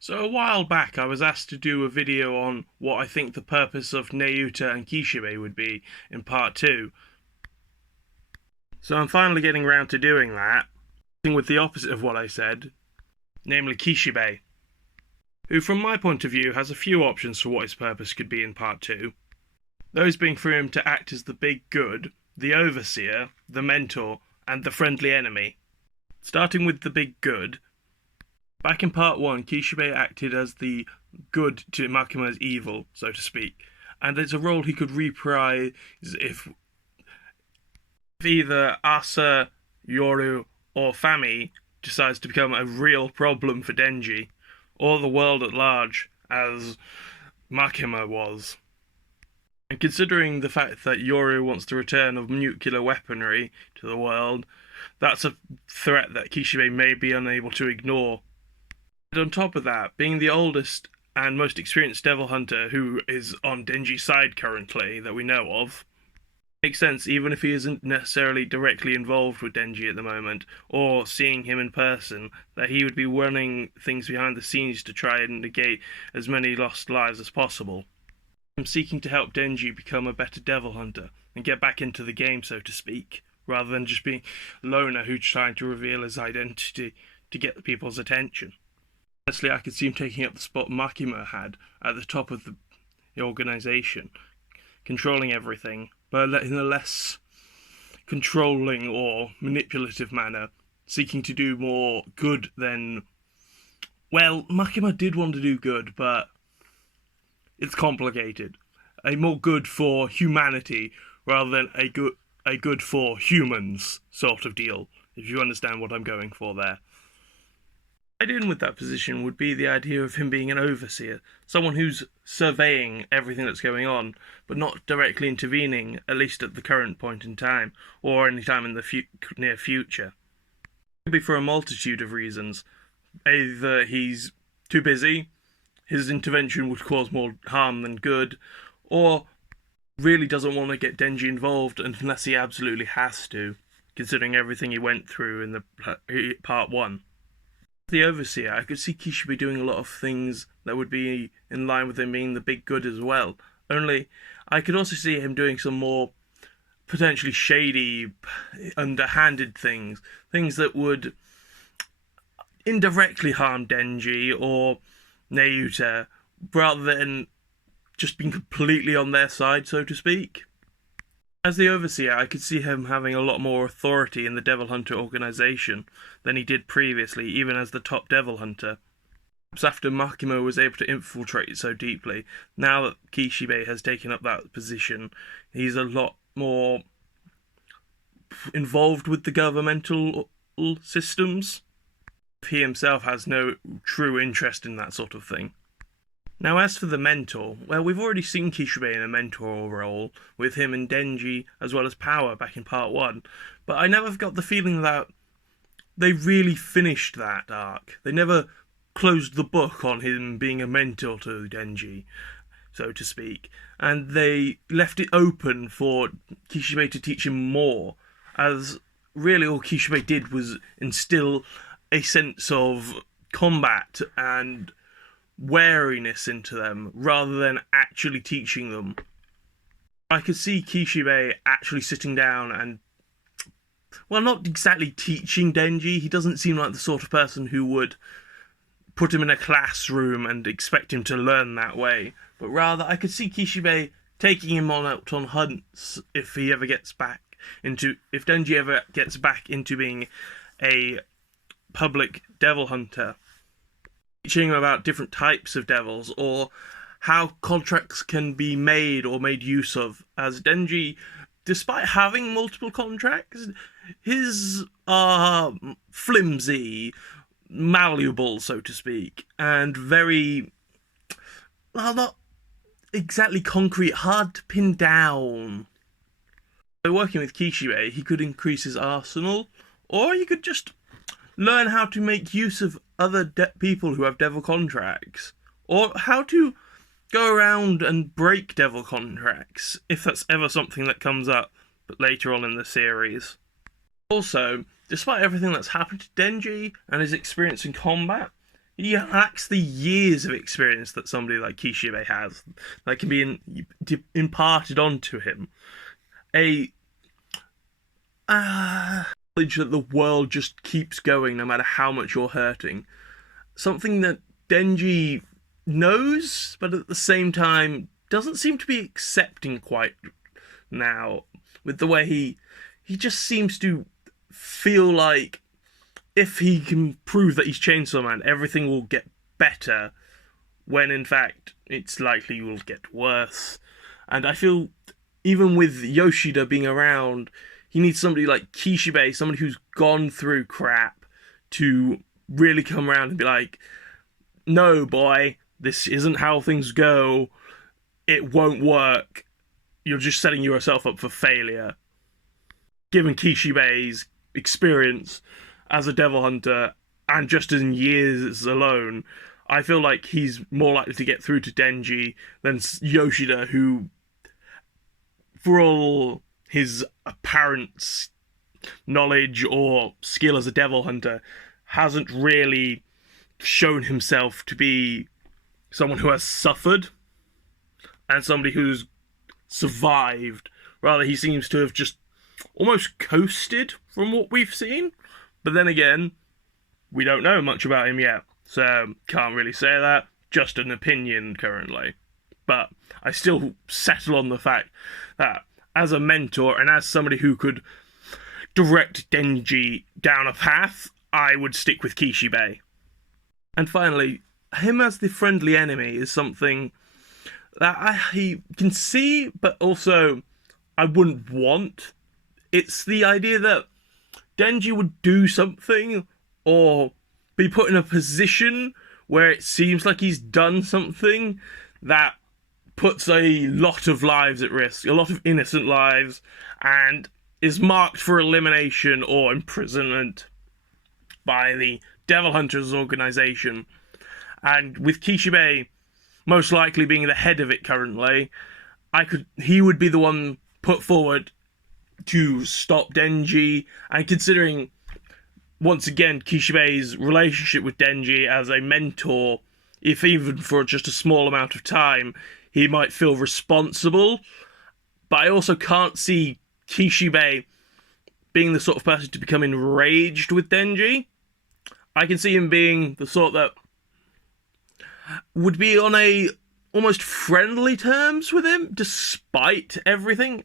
So a while back I was asked to do a video on what I think the purpose of Nayuta and Kishibe would be in part 2. So I'm finally getting around to doing that, with the opposite of what I said, namely Kishibe, who from my point of view has a few options for what his purpose could be in part 2. Those being for him to act as the big good, the overseer, the mentor, and the friendly enemy. Starting with the big good, back in part 1, Kishibe acted as the good to Makima's evil, so to speak, and it's a role he could reprise if either Asa, Yoru, or Fami decides to become a real problem for Denji, or the world at large, as Makima was. And considering the fact that Yoru wants the return of nuclear weaponry to the world, that's a threat that Kishibe may be unable to ignore. And on top of that, being the oldest and most experienced devil hunter who is on Denji's side currently, that we know of, makes sense even if he isn't necessarily directly involved with Denji at the moment, or seeing him in person, that he would be running things behind the scenes to try and negate as many lost lives as possible. I'm seeking to help Denji become a better devil hunter and get back into the game, so to speak, rather than just being a loner who's trying to reveal his identity to get the people's attention. Honestly, I could see him taking up the spot Makima had at the top of the organization, controlling everything, but in a less controlling or manipulative manner, seeking to do more good than... Well, Makima did want to do good, but it's complicated. A more good for humanity rather than a good for humans sort of deal, if you understand what I'm going for there. Tied in with that position would be the idea of him being an overseer, someone who's surveying everything that's going on, but not directly intervening, at least at the current point in time, or any time in the near future. It could be for a multitude of reasons. Either he's too busy, his intervention would cause more harm than good, or really doesn't want to get Denji involved unless he absolutely has to, considering everything he went through in the part 1. The overseer, I could see Kishibe doing a lot of things that would be in line with him being the big good as well. Only, I could also see him doing some more potentially shady, underhanded things. Things that would indirectly harm Denji or Nayuta, rather than just being completely on their side, so to speak. As the overseer, I could see him having a lot more authority in the Devil Hunter organization than he did previously, even as the top Devil Hunter. Perhaps after Makima was able to infiltrate so deeply, now that Kishibe has taken up that position, he's a lot more involved with the governmental systems. He himself has no true interest in that sort of thing. Now, as for the mentor, well, we've already seen Kishibe in a mentor role, with him and Denji, as well as Power, back in part 1, but I never got the feeling that they really finished that arc. They never closed the book on him being a mentor to Denji, so to speak, and they left it open for Kishibe to teach him more, as really all Kishibe did was instill a sense of combat and wariness into them, rather than actually teaching them. I could see Kishibe actually sitting down and, well, not exactly teaching Denji. He doesn't seem like the sort of person who would put him in a classroom and expect him to learn that way, but rather I could see Kishibe taking him out on hunts if Denji ever gets back into being a public devil hunter, teaching him about different types of devils, or how contracts can be made or made use of, as Denji, despite having multiple contracts, his are flimsy, malleable, so to speak, and very, well, not exactly concrete, hard to pin down. By working with Kishibe, he could increase his arsenal, or he could just learn how to make use of other people who have devil contracts, or how to go around and break devil contracts, if that's ever something that comes up but later on in the series. Also, despite everything that's happened to Denji and his experience in combat, he lacks the years of experience that somebody like Kishibe has that can be imparted onto him. A knowledge that the world just keeps going no matter how much you're hurting. Something that Denji knows, but at the same time doesn't seem to be accepting quite now. With the way he just seems to feel like if he can prove that he's Chainsaw Man, everything will get better, when in fact it's likely will get worse. And I feel even with Yoshida being around, he needs somebody like Kishibe, somebody who's gone through crap, to really come around and be like, no, boy, this isn't how things go. It won't work. You're just setting yourself up for failure. Given Kishibe's experience as a devil hunter, and just in years alone, I feel like he's more likely to get through to Denji than Yoshida, who, for all his apparent knowledge or skill as a devil hunter, hasn't really shown himself to be someone who has suffered and somebody who's survived. Rather, he seems to have just almost coasted from what we've seen. But then again, we don't know much about him yet, so can't really say that. Just an opinion currently. But I still settle on the fact that as a mentor and as somebody who could direct Denji down a path, I would stick with Kishibe. And finally, him as the friendly enemy is something that I can see, but also I wouldn't want. It's the idea that Denji would do something or be put in a position where it seems like he's done something that puts a lot of lives at risk, a lot of innocent lives, and is marked for elimination or imprisonment by the Devil Hunters organization. And with Kishibe most likely being the head of it currently, he would be the one put forward to stop Denji. And considering, once again, Kishibe's relationship with Denji as a mentor, if even for just a small amount of time, he might feel responsible. But I also can't see Kishibe being the sort of person to become enraged with Denji. I can see him being the sort that would be on a almost friendly terms with him, despite everything.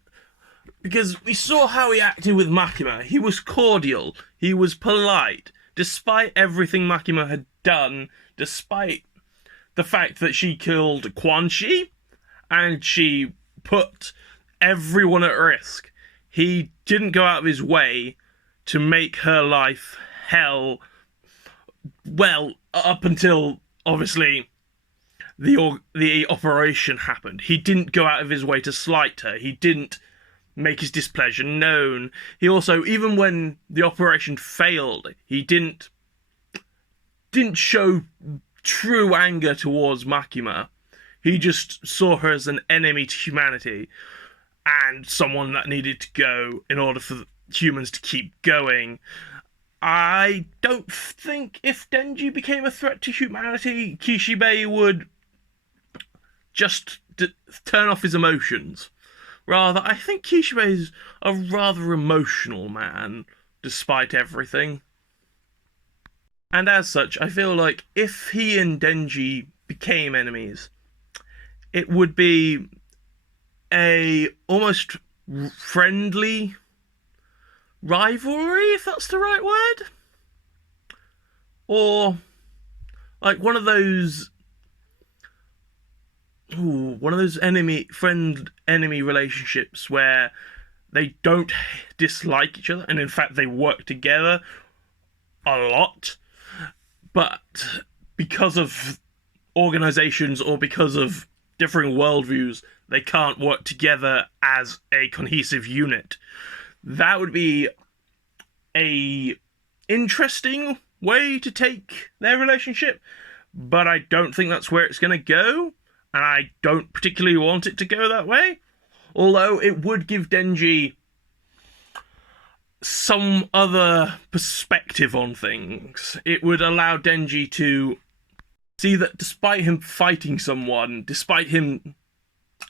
Because we saw how he acted with Makima. He was cordial. He was polite. Despite everything Makima had done, despite the fact that she killed Quan Chi, and she put everyone at risk, he didn't go out of his way to make her life hell. Well, up until, obviously, the operation happened. He didn't go out of his way to slight her. He didn't make his displeasure known. He also, even when the operation failed, he didn't show true anger towards Makima. He just saw her as an enemy to humanity and someone that needed to go in order for humans to keep going. I don't think if Denji became a threat to humanity, Kishibe would just turn off his emotions. Rather, I think Kishibe is a rather emotional man, despite everything. And as such, I feel like if he and Denji became enemies, it would be a almost friendly rivalry, if that's the right word. Or like one of those enemy relationships where they don't dislike each other, and in fact they work together a lot, but because of organizations or because of differing worldviews, they can't work together as a cohesive unit. That would be a interesting way to take their relationship, but I don't think that's where it's going to go, and I don't particularly want it to go that way. Although it would give Denji some other perspective on things. It would allow Denji to See that despite him fighting someone, despite him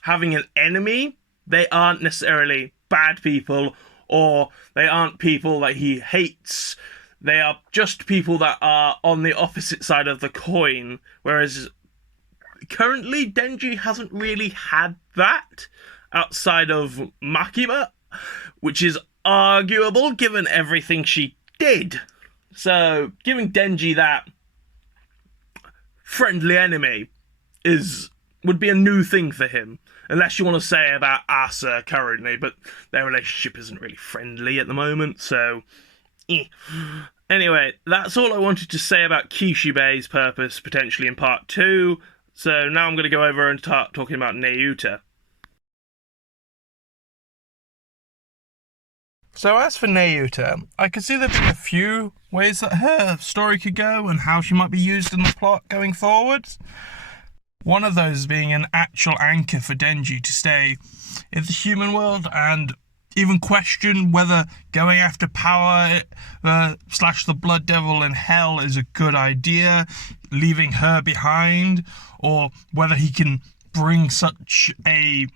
having an enemy, they aren't necessarily bad people, or they aren't people that he hates. They are just people that are on the opposite side of the coin. Whereas currently, Denji hasn't really had that outside of Makima, which is arguable given everything she did. So, giving Denji that friendly enemy would be a new thing for him. Unless you want to say about Asa currently, but their relationship isn't really friendly at the moment, so... Anyway, that's all I wanted to say about Kishibe's purpose, potentially in part 2, so now I'm going to go over and start talking about Nayuta. So as for Nayuta, I could see there being a few ways that her story could go and how she might be used in the plot going forwards. One of those being an actual anchor for Denji to stay in the human world and even question whether going after power slash the Blood Devil in hell is a good idea, leaving her behind, or whether he can bring such a,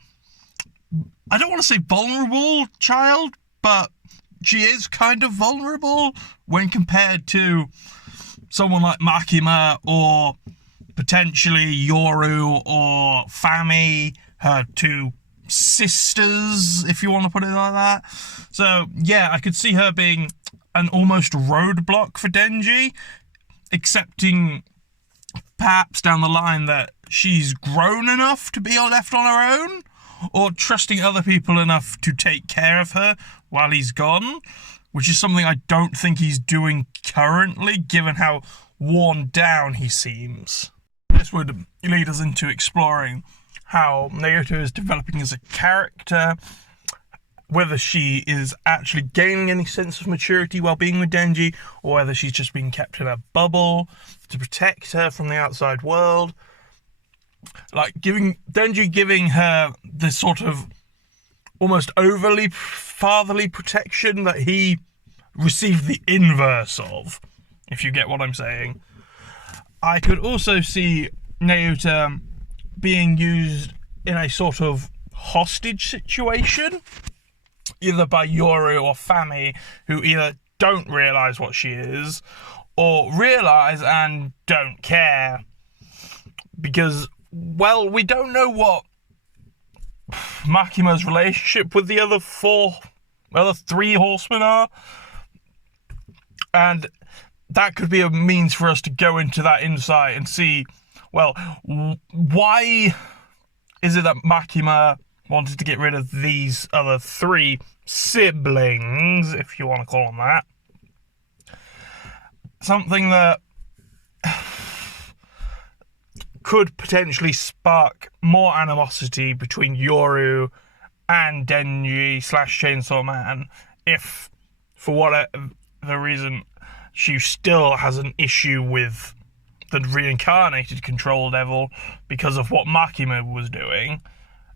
I don't want to say vulnerable child, but she is kind of vulnerable when compared to someone like Makima or potentially Yoru or Fami, her two sisters, if you want to put it like that. So, yeah, I could see her being an almost roadblock for Denji, accepting perhaps down the line that she's grown enough to be left on her own, or trusting other people enough to take care of her while he's gone, which is something I don't think he's doing currently, given how worn down he seems. This would lead us into exploring how Nayuta is developing as a character, whether she is actually gaining any sense of maturity while being with Denji, or whether she's just being kept in a bubble to protect her from the outside world. Like, Denji giving her this sort of almost overly fatherly protection that he received the inverse of, if you get what I'm saying. I could also see Nayuta being used in a sort of hostage situation, either by Yoru or Fami, who either don't realise what she is, or realise and don't care. Because, well, we don't know what Makima's relationship with the other three horsemen are, and that could be a means for us to go into that insight and see, well, why is it that Makima wanted to get rid of these other three siblings, if you want to call them that? Something that could potentially spark more animosity between Yoru and Denji / Chainsaw Man if, for whatever reason, she still has an issue with the reincarnated Control Devil because of what Makima was doing.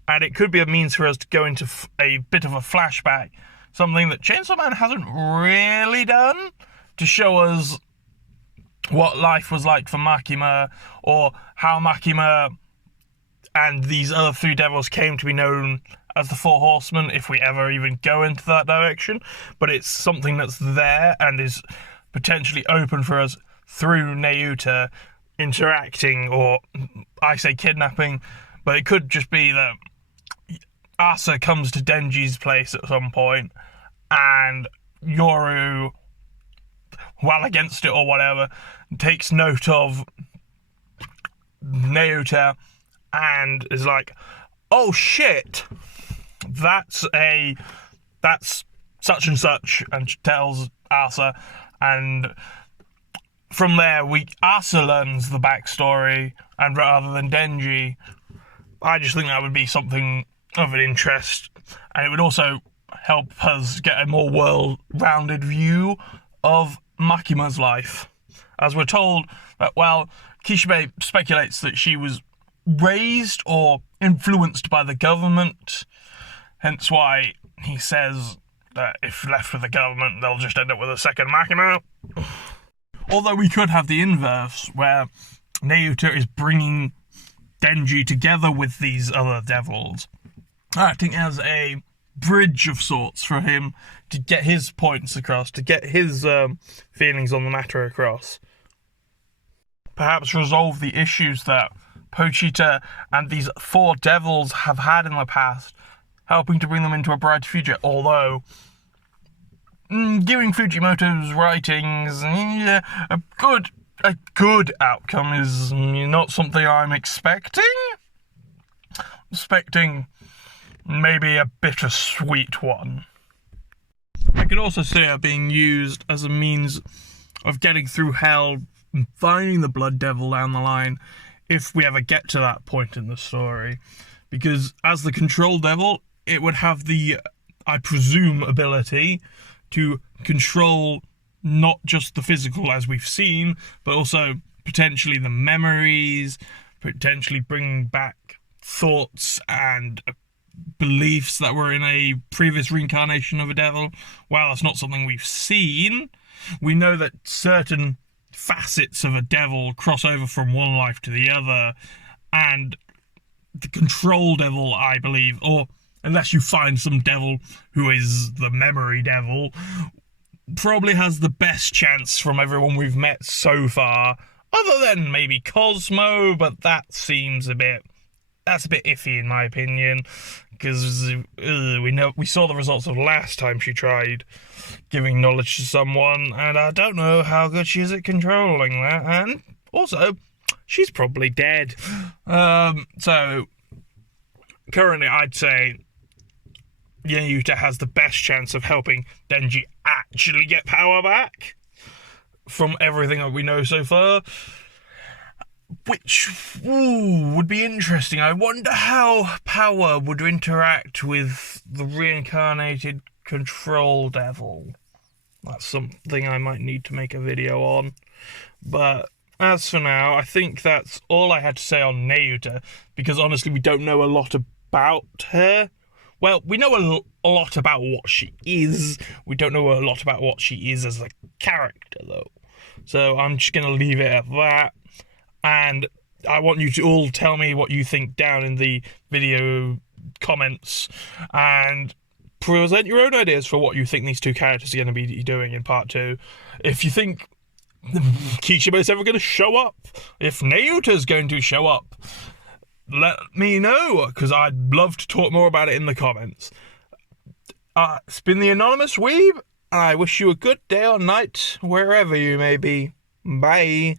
And it could be a means for us to go into a bit of a flashback, something that Chainsaw Man hasn't really done, to show us what life was like for Makima, or how Makima and these other three devils came to be known as the Four Horsemen, if we ever even go into that direction. But it's something that's there and is potentially open for us through Nayuta interacting, or I say kidnapping, but it could just be that Asa comes to Denji's place at some point, and Yoru, well against it or whatever, takes note of Nayuta and is like, oh shit, that's such and such, and tells Asa, and from there Asa learns the backstory, and rather than Denji. I just think that would be something of an interest, and it would also help us get a more well-rounded view of Makima's life. As we're told that, well, Kishibe speculates that she was raised or influenced by the government, hence why he says that if left with the government, they'll just end up with a second Makima. Although we could have the inverse, where Nayuta is bringing Denji together with these other devils, acting as a bridge of sorts for him to get his points across, to get his feelings on the matter across. Perhaps resolve the issues that Pochita and these 4 devils have had in the past, helping to bring them into a brighter future. Although, giving Fujimoto's writings a good outcome is not something I'm expecting. Expecting maybe a bittersweet one. I could also see it being used as a means of getting through hell and finding the Blood Devil down the line, if we ever get to that point in the story. Because as the Control Devil, it would have the, I presume, ability to control not just the physical as we've seen, but also potentially the memories, potentially bringing back thoughts and beliefs that were in a previous reincarnation of a devil. While it's not something we've seen, we know that certain facets of a devil cross over from one life to the other, and the Control Devil, I believe, or unless you find some devil who is the memory devil, probably has the best chance from everyone we've met so far, other than maybe Cosmo, but that's a bit iffy in my opinion, because we saw the results of last time she tried giving knowledge to someone, and I don't know how good she is at controlling that, and also, she's probably dead. So, currently I'd say Nayuta has the best chance of helping Denji actually get power back, from everything that we know so far. Which would be interesting. I wonder how power would interact with the reincarnated Control Devil. That's something I might need to make a video on. But as for now, I think that's all I had to say on Nayuta, because honestly we don't know a lot about her. Well, we know a lot about what she is. We don't know a lot about what she is as a character, though. So I'm just going to leave it at that. And I want you to all tell me what you think down in the video comments, and present your own ideas for what you think these 2 characters are going to be doing in part 2. If you think Kishibe is ever going to show up, if Nayuta is going to show up, let me know, because I'd love to talk more about it in the comments. It's been the Anonymous Weeb, and I wish you a good day or night, wherever you may be. Bye.